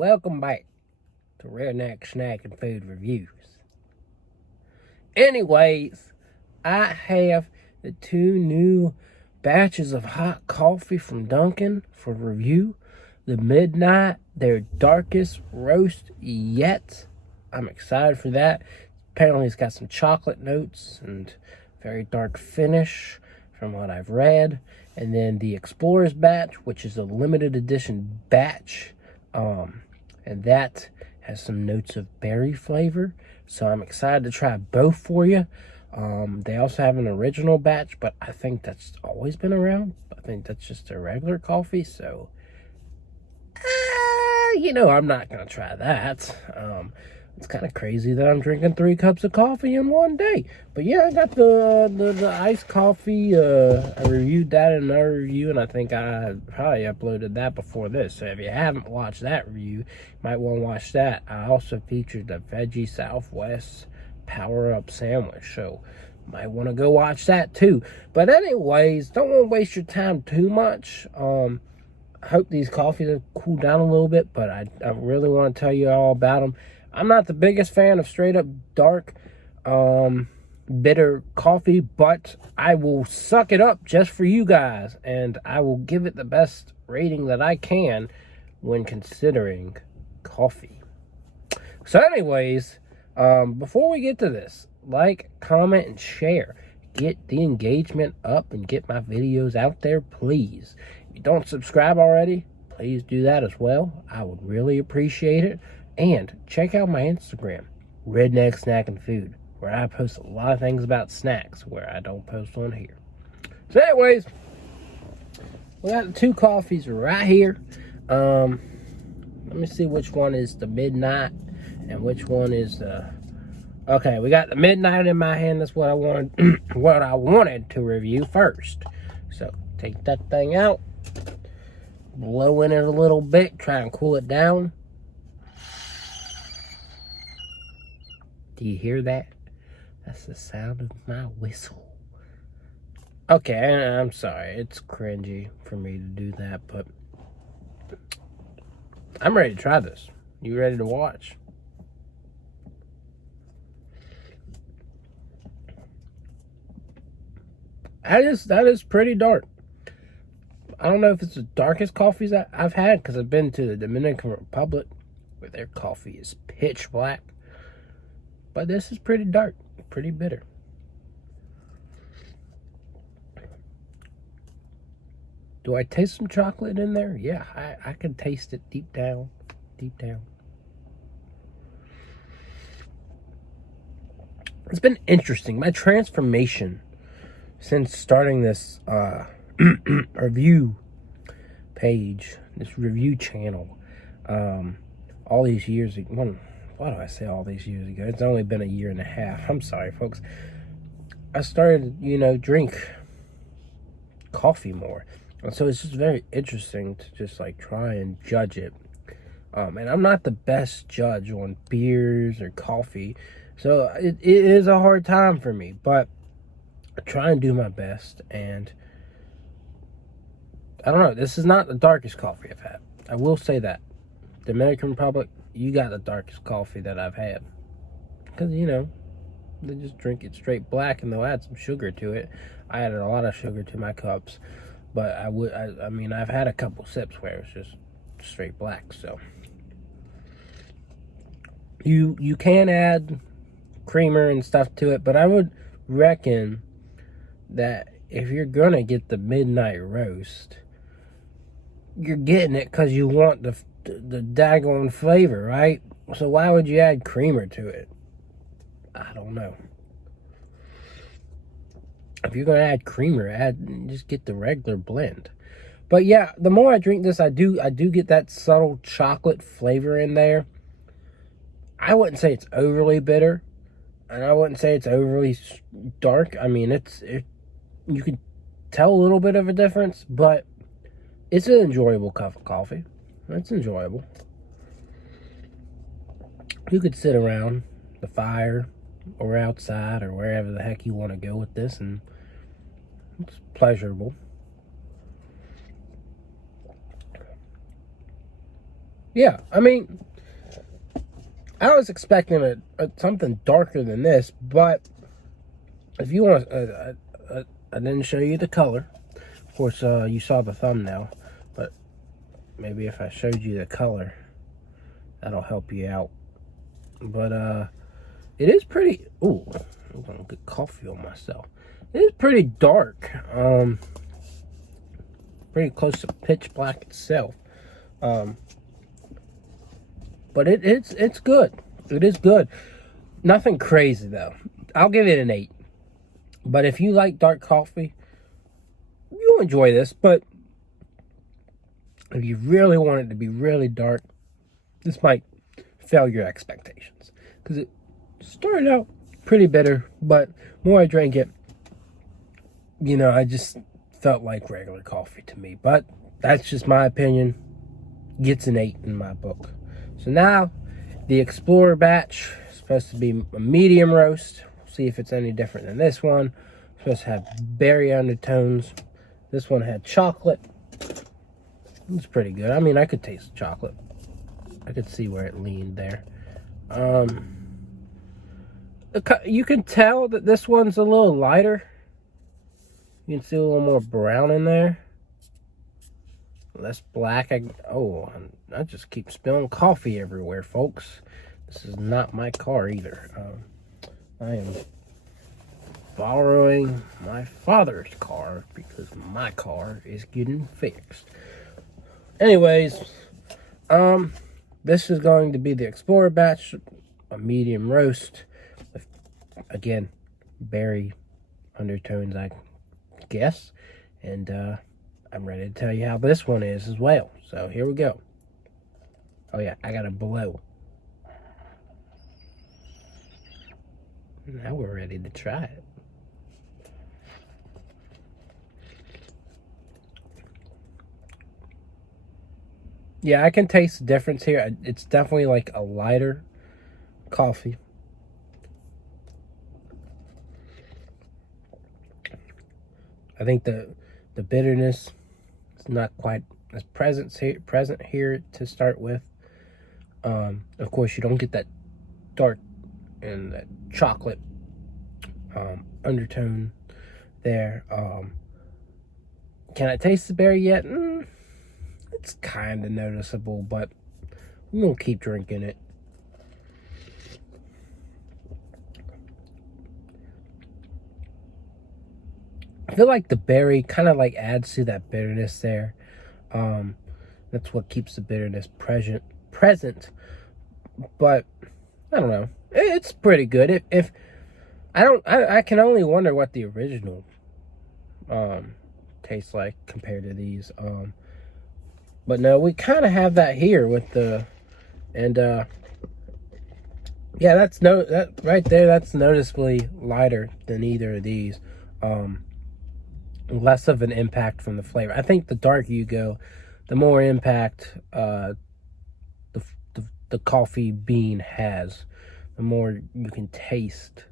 welcome back to Redneck Snack and Food Reviews. Anyways, I have the two new batches of hot coffee from Dunkin for review. The Midnight, their darkest roast yet. I'm excited for that. Apparently it's got some chocolate notes and very dark finish from what I've read. And then the Explorer's batch, which is a limited edition batch. And that has some notes of berry flavor. So I'm excited to try both for you. They also have an original batch, but I think that's always been around. I think that's just a regular coffee. So, I'm not going to try that. It's kind of crazy that I'm drinking 3 cups of coffee in one day. But yeah, I got the iced coffee. I reviewed that in another review, and I think I probably uploaded that before this. So if you haven't watched that review, you might want to watch that. I also featured the Veggie Southwest Power Up Sandwich, so might want to go watch that too. But anyways, don't want to waste your time too much. I hope these coffees have cooled down a little bit, but I really want to tell you all about them. I'm not the biggest fan of straight up dark, bitter coffee, but I will suck it up just for you guys, and I will give it the best rating that I can when considering coffee. So anyways, before we get to this, like, comment, and share. Get the engagement up and get my videos out there, please. If you don't subscribe already, please do that as well. I would really appreciate it. And check out my Instagram, Redneck Snack and Food, where I post a lot of things about snacks where I don't post on here. So anyways, we got the 2 coffees right here. Let me see which one is the Midnight and which one is the... Okay, we got the Midnight in my hand. That's what I wanted to review first. So take that thing out, blow in it a little bit, try and cool it down. Do you hear that? That's the sound of my whistle. Okay, I'm sorry. It's cringy for me to do that, but I'm ready to try this. You ready to watch? That is pretty dark. I don't know if it's the darkest coffees that I've had, because I've been to the Dominican Republic where their coffee is pitch black. But this is pretty dark, pretty bitter. Do I taste some chocolate in there? Yeah, I can taste it deep down, deep down. It's been interesting. My transformation since starting this review page, this review channel, all these years ago. Why do I say all these years ago? It's only been a year and a half. I'm sorry, folks. I started, drink coffee more. And so it's just very interesting to just, try and judge it. And I'm not the best judge on beers or coffee. So it is a hard time for me. But I try and do my best. And I don't know. This is not the darkest coffee I've had. I will say that. Dominican Republic, you got the darkest coffee that I've had. Because, they just drink it straight black and they'll add some sugar to it. I added a lot of sugar to my cups. But I've had a couple sips where it was just straight black. So, you can add creamer and stuff to it. But I would reckon that if you're going to get the Midnight Roast, you're getting it because you want the daggone flavor, right? So why would you add creamer to it? I don't know. If you're gonna add creamer, just get the regular blend. But yeah, the more I drink this, I do get that subtle chocolate flavor in there. I wouldn't say it's overly bitter, and I wouldn't say it's overly dark. I mean, you can tell a little bit of a difference, but it's an enjoyable cup of coffee. It's enjoyable. You could sit around the fire or outside or wherever the heck you want to go with this, and it's pleasurable. Yeah, I mean, I was expecting something darker than this, but if you want, I didn't show you the color. Of course, you saw the thumbnail, but maybe if I showed you the color, that'll help you out. But it is pretty. Ooh, I'm gonna get coffee on myself. It is pretty dark. Pretty close to pitch black itself. But it's good. It is good. Nothing crazy though. I'll give it an 8. But if you like dark coffee, you'll enjoy this. But if you really want it to be really dark, this might fail your expectations. Because it started out pretty bitter, but more I drank it, I just felt like regular coffee to me. But that's just my opinion. Gets an 8 in my book. So now, the Explorer batch is supposed to be a medium roast. See if it's any different than this one. It's supposed to have berry undertones. This one had chocolate. It's pretty good. I mean, I could taste chocolate. I could see where it leaned there. You can tell that this one's a little lighter. You can see a little more brown in there. Less black. I just keep spilling coffee everywhere, folks. This is not my car either. I am borrowing my father's car because my car is getting fixed. Anyways, this is going to be the Explorer batch, a medium roast with, again, berry undertones, I guess. And I'm ready to tell you how this one is as well. So here we go. Oh yeah, I gotta blow. Now we're ready to try it. Yeah, I can taste the difference here. It's definitely like a lighter coffee. I think the bitterness is not quite as present here to start with. Of course, you don't get that dark and that chocolate undertone there. Can I taste the berry yet? It's kind of noticeable, but I'm gonna keep drinking it. I feel like the berry kind of like adds to that bitterness there. That's what keeps the bitterness present. But I don't know. It's pretty good. If I can only wonder what the original tastes like compared to these. But no, we kind of have that here with the, and yeah, that right there. That's noticeably lighter than either of these. Less of an impact from the flavor. I think the darker you go, the more impact the coffee bean has, the more you can taste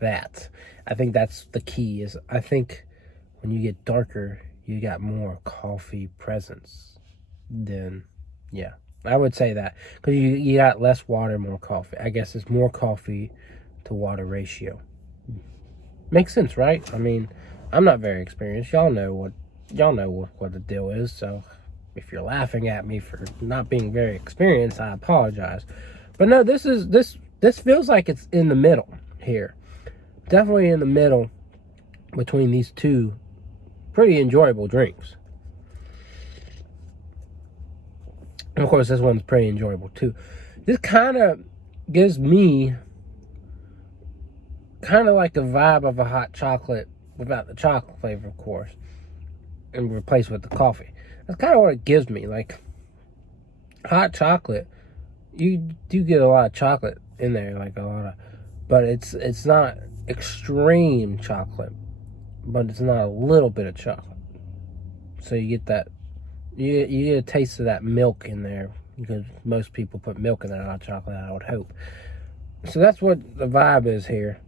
that. I think that's the key. Is I think when you get darker, you got more coffee presence. Then, yeah, I would say that because you got less water, more coffee. I guess it's more coffee to water ratio. Makes sense, right? I mean, I'm not very experienced. Y'all know what the deal is. So if you're laughing at me for not being very experienced, I apologize. But no, this feels like it's in the middle here. Definitely in the middle between these two pretty enjoyable drinks. And of course, this one's pretty enjoyable too. This kind of gives me kind of like a vibe of a hot chocolate without the chocolate flavor, of course, and replaced with the coffee. That's kind of what it gives me. Like hot chocolate, you do get a lot of chocolate in there, like a lot of, but it's not extreme chocolate, but it's not a little bit of chocolate. So you get that, you get a taste of that milk in there because most people put milk in their hot chocolate, I would hope. So that's what the vibe is here.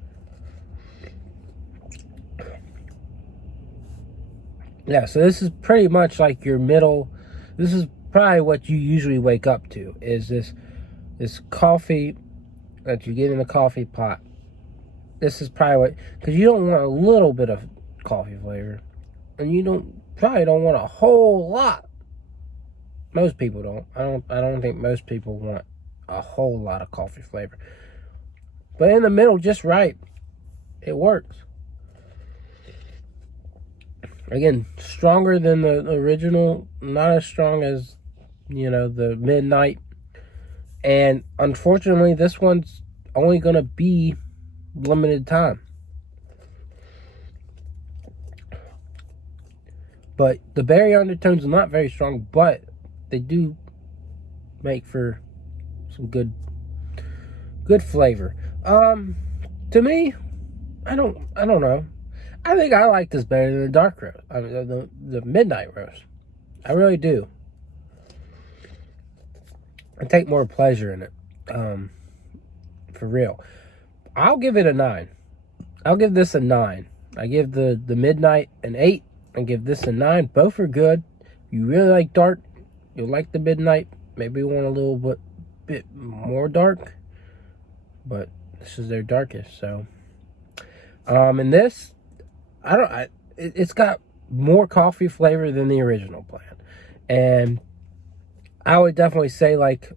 Yeah, so this is pretty much like your middle. This is probably what you usually wake up to, is this coffee that you get in a coffee pot. This is probably what, because you don't want a little bit of coffee flavor, and you probably don't want a whole lot. Most people don't. I don't think most people want a whole lot of coffee flavor. But in the middle, just right, it works. Again, stronger than the original, not as strong as, the midnight. And unfortunately, this one's only going to be limited time. But the berry undertones are not very strong, but they do make for some good flavor. To me, I don't know. I think I like this better than the dark roast. I mean, the midnight roast. I really do. I take more pleasure in it. For real. I'll give it a 9. I'll give this a 9. I give the midnight an 8. I give this a 9. Both are good. If you really like dark, you'll like the midnight. Maybe you want a little bit more dark. But this is their darkest, so. And this, it's got more coffee flavor than the original blend. And I would definitely say, like,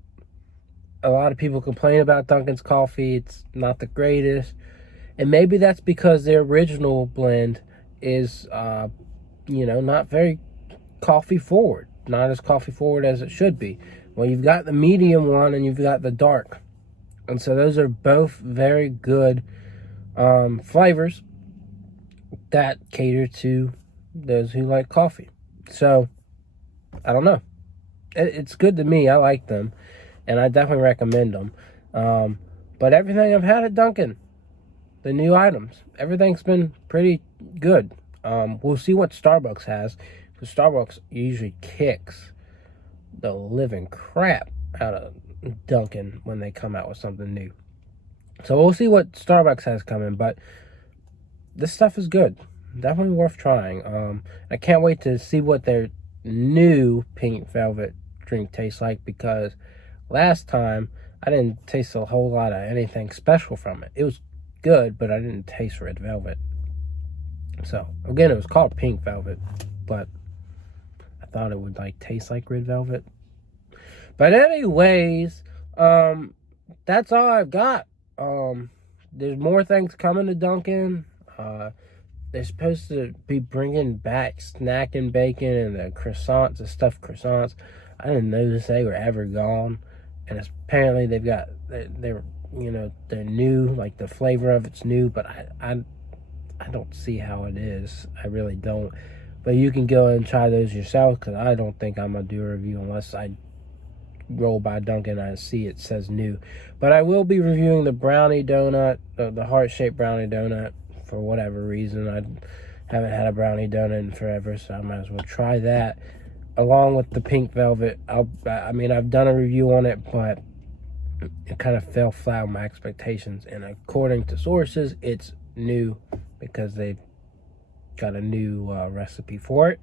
a lot of people complain about Dunkin's coffee. It's not the greatest. And maybe that's because their original blend is, not very coffee forward. Not as coffee forward as it should be. Well, you've got the medium one and you've got the dark. And so those are both very good flavors that cater to those who like coffee. So, I don't know. It's good to me. I like them. And I definitely recommend them. But everything I've had at Dunkin', the new items, everything's been pretty good. We'll see what Starbucks has. Because Starbucks usually kicks the living crap out of Dunkin' when they come out with something new. So we'll see what Starbucks has coming. But this stuff is good. Definitely worth trying. I can't wait to see what their new pink velvet drink tastes like, because last time I didn't taste a whole lot of anything special from it. It was good, but I didn't taste red velvet. So again, it was called pink velvet, but I thought it would taste like red velvet. But anyways, that's all I've got. There's more things coming to Dunkin'. They're supposed to be bringing back snack and bacon and the croissants, the stuffed croissants. I didn't notice they were ever gone. And apparently they're new, like the flavor of it's new, but I don't see how it is. I really don't. But you can go and try those yourself, because I don't think I'm going to do a review unless I roll by Dunkin' and I see it says new. But I will be reviewing the brownie donut, the heart-shaped brownie donut, for whatever reason. I haven't had a brownie donut in forever, so I might as well try that along with the pink velvet. I've done a review on it, but it kind of fell flat on my expectations. And according to sources, it's new because they've got a new recipe for it.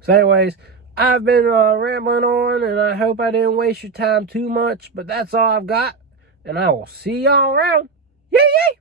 So anyways, I've been rambling on, and I hope I didn't waste your time too much, but that's all I've got, and I will see y'all around. Yay, yay!